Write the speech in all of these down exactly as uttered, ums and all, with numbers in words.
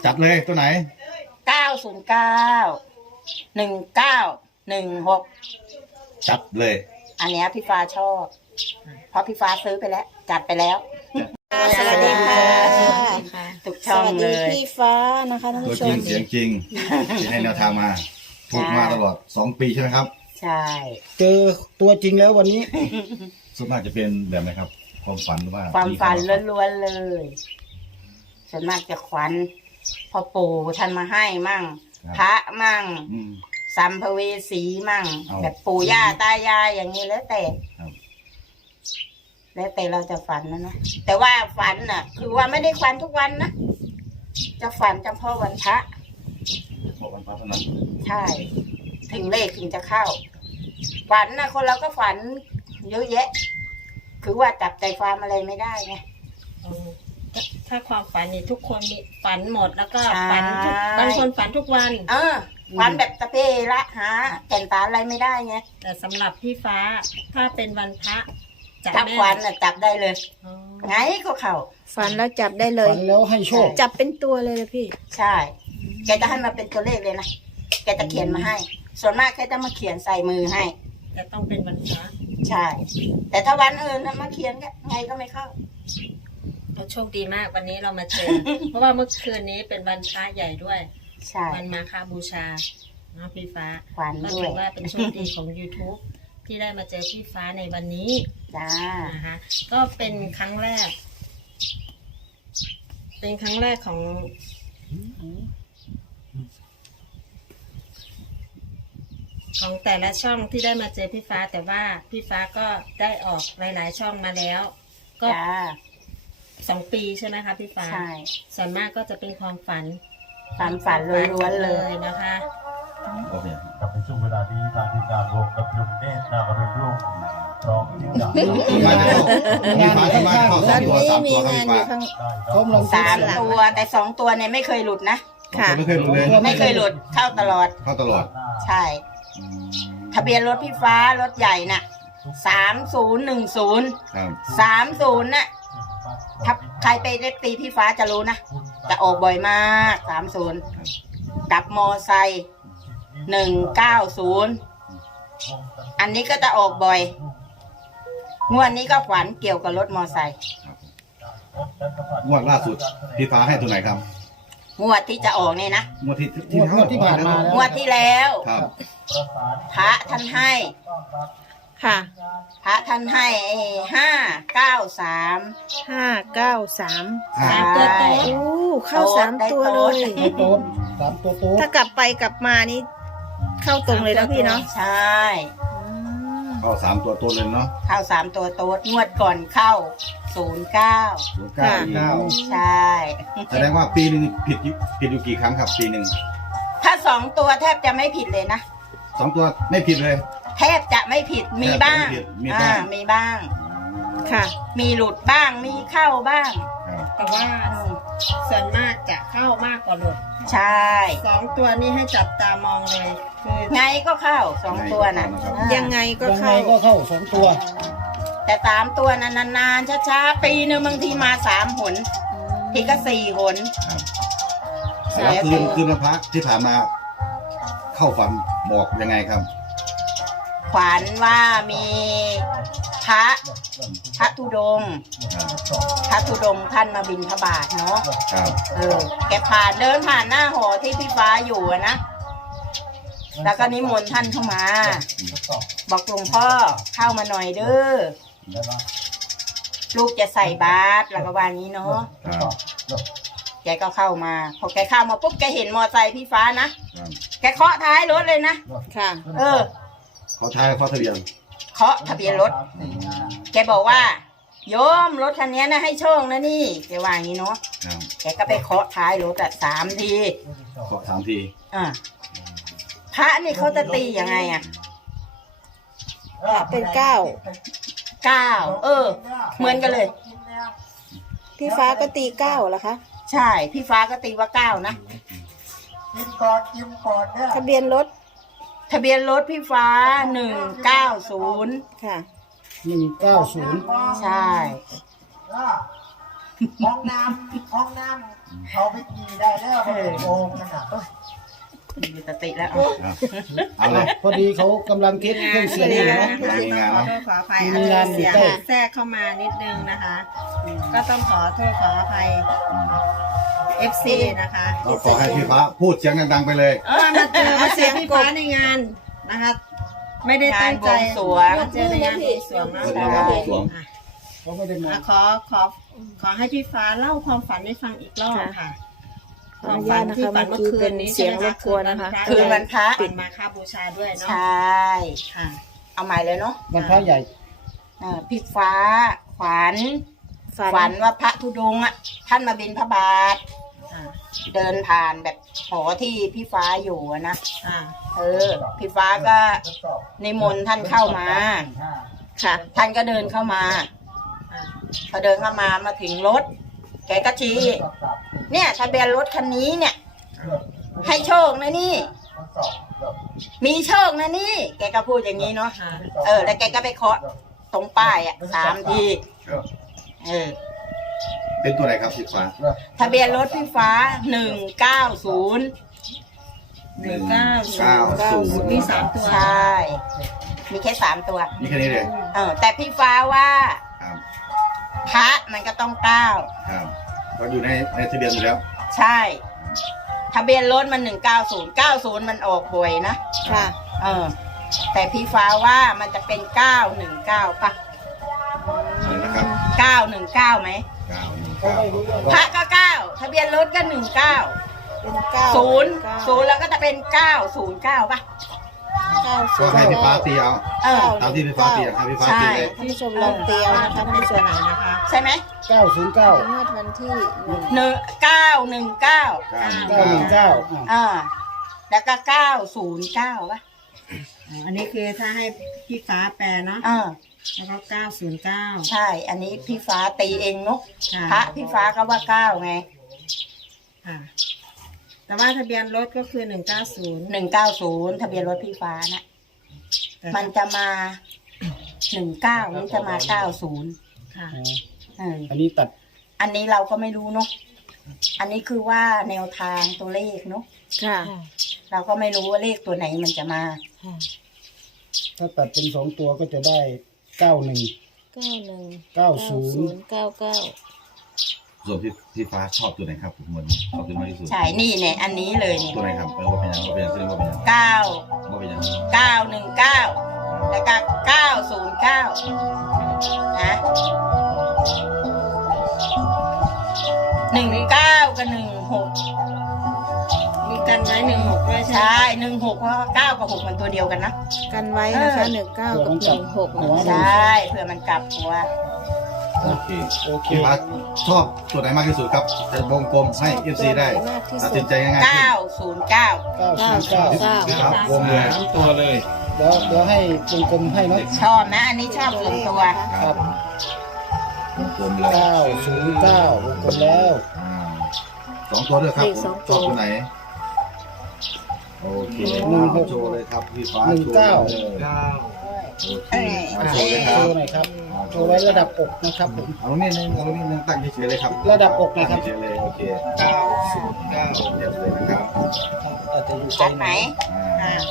จัดเลยตัวไหนเก้าศูนย์เก้าหนึ่งเก้าหนึ่งหกจัดเลยอันนี้พี่ฟ้าชอบเพราะพี่ฟ้าซื้อไปแล้วจัดไปแล้วสวัสดีค่ะทุกช่องเลยพี่ฟ้านะคะท่านตัวผู้ชมจริงเสียงจริงที่ให้แนวทางมาถูกมาตลอดสองปีใช่ไหมครับใช่เจอตัวจริงแล้ววันนี้ส่วนมากจะเป็นแบบไหนครับความฝันหรือว่าความฝันล้วนๆเลยส่วนมากจะขวัญพอปู่ท่านมาให้มั่งพระมั่งสัมภเวสีมั่งแบบปู่ย่าตายายอย่างนี้แล้วแต่แล้วแต่เราจะฝันนะนะแต่ว่าฝันน่ะคือว่าไม่ได้ฝันทุกวันนะจะฝันเฉพาะวันพระวันพระเท่านั้นใช่ถึงเลขถึงจะเข้าฝันนะคนเราก็ฝันเยอะแยะคือว่าจับใจความอะไรไม่ได้ไงถ้าความฝันนี่ทุกคนมีฝันหมดแล้วก็ฝันทุกบางคนฝันทุกวันเออฝันแบบตะเพละหาแก่นตาอะไรไม่ได้ไงแต่สำหรับพี่ฟ้าถ้าเป็นวันพระจับฝันน่ะจับได้เลยไงก็เข้าฝันแล้วจับได้เลยฝันแล้วให้โชคจับเป็นตัวเลยเลยพี่ใช่แกจะให้มาเป็นตัวเลขเลยนะแกจะเขียนมาให้ส่วนมากแกจะมาเขียนใส่มือให้แต่ต้องเป็นวันพระใช่แต่ถ้าวันอื่นนะมาเขียนก็ไงก็ไม่เข้าเราโชคดีมากวันนี้เรามาเจอ เพราะว่าเมื่อคืนนี้เป็นวันพระใหญ่ด้วยใช่วันมาฆบูชาเนาะพี่ฟ้าก็ถือว่าเป็นโชคดีของ YouTube ที่ได้มาเจอพี่ฟ้าในวันนี้จ้านะคะก็เป็นครั้งแรกเป็นครั้งแรกของของแต่ละช่องที่ได้มาเจอพี่ฟ้าแต่ว่าพี่ฟ้าก็ได้ออกหลายๆช่องมาแล้วก็สองปีใช่ไหมคะพี่ฟ้าใช่ส่วนมากก็จะเป็นความฝันความฝันล้วนๆเลยนะคะกับในช่วงเวลาที่ทางทีมงานวงกับยุงเนตรนาวรุ่งรุ่งพร้อมที่จะมีฟ้าที่มาเข้าสองตัวสามตัวครับพี่ฟ้าสามตัวแต่สองตัวเนี่ยไม่เคยหลุดนะค่ะไม่เคยหลุดเลยไม่เคยหลุดเข้าตลอดเข้าตลอดใช่ทะเบียนรถพี่ฟ้ารถใหญ่น่ะสามศูนย์หนึ่งศูนย์สามศูนย์น่ะถ้าใครไปเล็กตีพี่ฟ้าจะรู้นะจะออกบ่อยมากสามศูนย์กับมอไซค์หนึ่งเก้าศูนย์อันนี้ก็จะออกบ่อยงวดนี้ก็ฝันเกี่ยวกับรถมอไซค์งวดล่าสุดพี่ฟ้าให้ตัวไหนครับงวดที่จะออกเนี่ยนะงวดที่ที่งวดที่ผ่านมางวดที่แล้วครับพระท่านให้ค่ะพระท่านให้ห้าเก้าสามห้าเก้าสามสามตัวโตโอ้เข้าสามตัวเลยโตสามตัวโตถ้ากลับไปกลับมานี่เข้าตรงเลยนะพี่เนาะใช่เข้าสามตัวโตเลยเนาะเข้าสามตัวโตงวดก่อนเข้าศูนย์เก้าศูนย์เก้าเก้าใช่แสดงว่าปีหนึ่งผิดผิดอยู่กี่ครั้งครับปีหนึ่งถ้าสองตัวแทบจะไม่ผิดเลยนะสองตัวไม่ผิดเลยแทบจะไม่ผิดมีบ้างมีบ้างมีบ้างค่ะมีหลุดบ้างมีเข้าบ้างแต่ว่าส่วนมากจะเข้ามากกว่าหลุดใช่สองตัวนี้ให้จับตามองเลยคือไงก็เข้าสองตัวน่ะยังไงก็เข้าก็เข้าสองตัวแต่สามตัวนั้นนานๆช้าๆปีหนึ่งบางทีมาสามหนทีก็สี่หนแล้วคืนคืนวันพระที่ผ่านมาเข้าฝันบอกยังไงครับฝันว่ามีพระพระธุดงค์พระธุดงค์ท่านมาบิณฑบาตเนาะเออแกผ่านเดินผ่านหน้าหอที่พี่ฟ้าอยู่นะแล้วก็นิมนต์ท่านเข้ามาบอกหลวงพ่อเข้ามาหน่อยเด้อลูกจะใส่บาตรแล้วก็ว่างี้เนาะแกก็เข้ามาพอแกเข้ามาปุ๊บแกเห็นมอไซค์พี่ฟ้านะแกเคาะท้ายรถเลยนะค่ะเออเขาท้ายเขาทะเบียนเคาะทะเบียนรถแกบอกว่าโยมรถคันนี้นะให้โชคนะนี่แกว่าอย่างนี้เนาะแกก็ไปเคาะท้ายรถอ่ะสามทีเคาะสามทีอ่าพระนี่เขาจะตียังไงอ่ะเป็นเก้าเก้าเออเหมือนกันเลยพี่ฟ้าก็ตีเก้าเหรอคะใช่พี่ฟ้าก็ตีว่าเก้านะทะเบียนรถทะเบียนรถพี่ฟ้าหนึ่งเก้าศูนย์ค่ะหนึ่งเก้าศูนย์ใช่ห้องน้ำห้องน้ำเอาไปกี่ได้แล้วโอ่งนั่นน่ะมีสติแล้วเอาเลยพอดีเขากำลังคิดเครื่องเสียงอยู่เนาะมีงานขอเนาะโทษขออภัยมีอาจงาจะนเสียงใกล้แทรกเข้ามานิดนึงนะคะ ก็ต้องขอโทษขออภัย เอฟ ซี นะคะเราขอให้พี่ฟ้าพูดเสียงดังๆไปเลยเออมาเจอมาเจอพี่ฟ้าในงานนะคะ ไม่ได้ตั้งใจงานบวงสรวงมาเจอในงานบวงสรวงเนอะเออใช่สวงอ่ะเขาไม่ได้มาอ่ะขอขอขอให้พี่ฟ้าเล่าความฝันให้ฟังอีกรอบค่ะขออนุญาตนะคะฝันเมื่อกี้เป็นเสียงรบกวนนะคะคืนวันพระปิดมาค่าบูชาด้วยเนาะใช่ค่ะเอาใหม่เลยเนาะวันพระใหญ่เออพี่ฟ้าขวัญฝัฝันนว่าพระธุดงค์อ่ะ ท่านมาบิณฑบาตค่ะเดินผ่านแบบหอที่พี่ฟ้าอยู่อะนะค่ะเออ พี่ฟ้าก็นิมนต์ท่านเข้ามาค่ะท่านก็เดินเข้ามาอ่ะพอเดินเข้ามามาถึงรถ แกก็ชี้เนี่ยทะเบียนรถคันนี้เนี่ย ให้โชคนะนี่ มีโชคนะนี่ แกก็พูดอย่างนี้เนาะค่ะเออ แล้วแกก็ไปเคาะตรงป้ายอ่ะสามที เออเป็นตัวไหนครับพี่ฟ้าทะเบียนรถพี่ฟ้าหนึ่งเก้าศูนย์หนึ่งเก้าเก้าศูนย์มีสามตัวใช่ มีแค่สามตัวนี่แค่นี้เลยเออ แต่พี่ฟ้าว่าครับพระมันก็ต้องเก้าครับก็อยู่ในในทะเบียนอยู่แล้วใช่ ทะเบียนรถมันหนึ่งเก้าศูนย์เก้าศูนย์มันออกบ่อยนะค่ะเออ แต่พี่ฟ้าว่ามันจะเป็นเก้าหนึ่งเก้าปะอะไรนะครับเก้าหนึ่งเก้าไหมเก้าหนึ่งเขาเก้าไม่รู้เรื่องพระก็เก้าทะเบียนรถก็หนึ่งเก้าเป็นเก้าศูนย์เก้าศูนย์แล้วก็จะเป็นเก้าศูนย์เก้าปะเก้าศูก็นย์ให้พี่ฟ้าเก้าตีเอาเออตามที่พี่ฟ้าตีอะครับพี่ฟ้าตีเลยท่านผู้ชมลองเตียวนะคะท่านผู้ชมไหนนะคะใช่ไหมเก้าศูนย์เก้างวดวันที่หนึ่งหนึ่งเก้าหนึ่งเก้าเก้าหนึ่งเก้าหนึ่งเก้าเก้าอ่ะอ่า แล้วก็เก้าศูนย์เก้าปะอันนี้คือถ้าให้พี่ฟ้าแปลเนาะอ่าแล้วก็เก้าศูนย์เก้าใช่ อันนี้พี่ฟ้าตีเองเนาะค่ะพระพี่ฟ้าก็ว่าเก้าไงค่ะ แต่ว่าทะเบียนรถก็คือหนึ่งเก้าศูนย์หนึ่งเก้าศูนย์ทะเบียนรถพี่ฟ้านะมันจะมาหนึ่งเก้าหรือจะมาเก้าศูนย์ค่ะอ๋อเอออันนี้ตัดอันนี้เราก็ไม่รู้เนาะ อันนี้คือว่าแนวทางตัวเลขเนาะค่ะเราก็ไม่รู้ว่าเลขตัวไหนมันจะมาถ้าตัดเป็นสองตัวก็จะได้เก้าหนึ่งเก้าหนึ่งเก้าศูนย์เก้าเก้าส่วนพี่พี่ฟ้าชอบตัวไหนครับผมวันนี้ชอบตัวไหนที่สุดใช่ นี่เนี่ยอันนี้เลยเนี่ยตัวไหนครับเออว่าเป็นยังว่าเป็นยังซึ่งว่าเป็นยังเก้าว่าเป็นยังเก้าหนึ่งเก้าแล้วก็เก้าศูนย์เก้านะหนึ่งเก้ากับหนึ่งหกมีกันไว้หนึ่งหกด้วยใช่ไหมใช่หนึ่งหกเพราะเก้ากับหกมันตัวเดียวกันนะกันไว้นะคะหนึ่งเก้ากับหนึ่งหกนะใช่เผื่อมันกลับหัวโอเคโอเคพี่ฟ้าชอบตัวไหนมากที่สุดครับจะวงกลมให้เอฟซีได้มากที่ตัดสุสิดนใจง่ายๆขึ้นเก้าศูนย์เก้าเก้าศูนย์เก้าเก้าพี่ฟ้าวงเลยตัวเลยเดี๋ยวเดี๋ยวให้วงกลมให้เนาะชอบนะ อันนี้ชอบส่วนตัวครับวงกลมเลยเก้าศูนย์เก้าวงกลมแล้วอ่าสองตัวด้วยครับเลขผมสองชตัวอบตัวไหนโอเคหนึ่งหกโชว์เลยครับพี่ฟ้าหนึ่งโชว์เก้าเลยโอเคเอาโชว์เลยคโชรับว์หน่อยครับโชว์ไว้ระดับอกนะครับผมเอาลงนิดนึงเอาลงนิดนึงตั้งเฉยๆเลยครับระดับอกนะครับตั้งเฉยๆเลยโอเคเก้าศูนย์เก้าเดี๋ยวเลยนะครับอาจจะอยู่ใจชัดไหมอ่า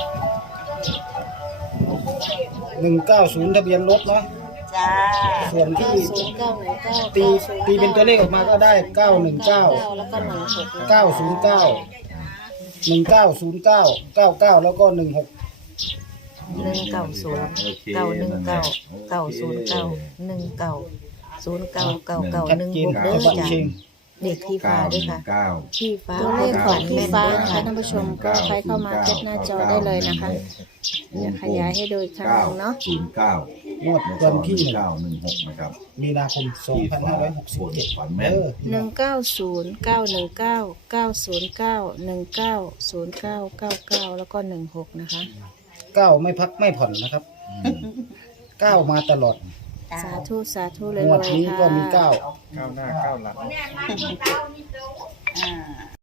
หนึ่งเก้าศูนย์ทะเบียนรถเนาะจ้าส่วนเก้าที่ศูนย์เก้าหนึ่งเก้าตีตีเป็นตัวเลขออกมาก็ได้เก้าหนึ่งเก้าแล้วก็หนึ่งหกเก้าศูนย์เก้าหนึ่งเก้าศูนย์เก้าเก้าเก้าแล้วก็หนึ่งหกหนึ่งเก้าศูนย์เก้าหนึ่งเก้าเก้าศูนย์เก้าหนึ่งเก้าศูนย์เก้าเก้าเก้าชัดหนึ่งเจหนกกเด้อระบังจ้ะเชงเด็กที่ฟ้าด้วยค่ะเก้าที่ฟ้าตัวเลขของพี่ฟ้านะคะค่ะท่านผู้ชมก็ใครเข้ามาแคปหน้าจอได้เลยนะคะเดี๋ยวขยายให้ดูอีกครั้งหนึ่งเนาะศูนย์เก้างวดวันที่หนึ่งเก้าหนึ่งหกนะครับมีนาคมสองพันห้าร้อยหกสิบเจ็ดฝันแม่เอน อหนึ่งเก้าศูนย์เก้าหนึ่งเก้าเก้าศูนย์เก้าหนึ่งเก้าศูนย์เก้าเก้าเก้าแล้วก็หนึ่งหกนะคะเก้าไม่พักไม่ผ่อนนะครับเก้ามาตลอดสาธุสาธุเลยงวดเลยนี้ก็ค่ะมีเก้าอ่า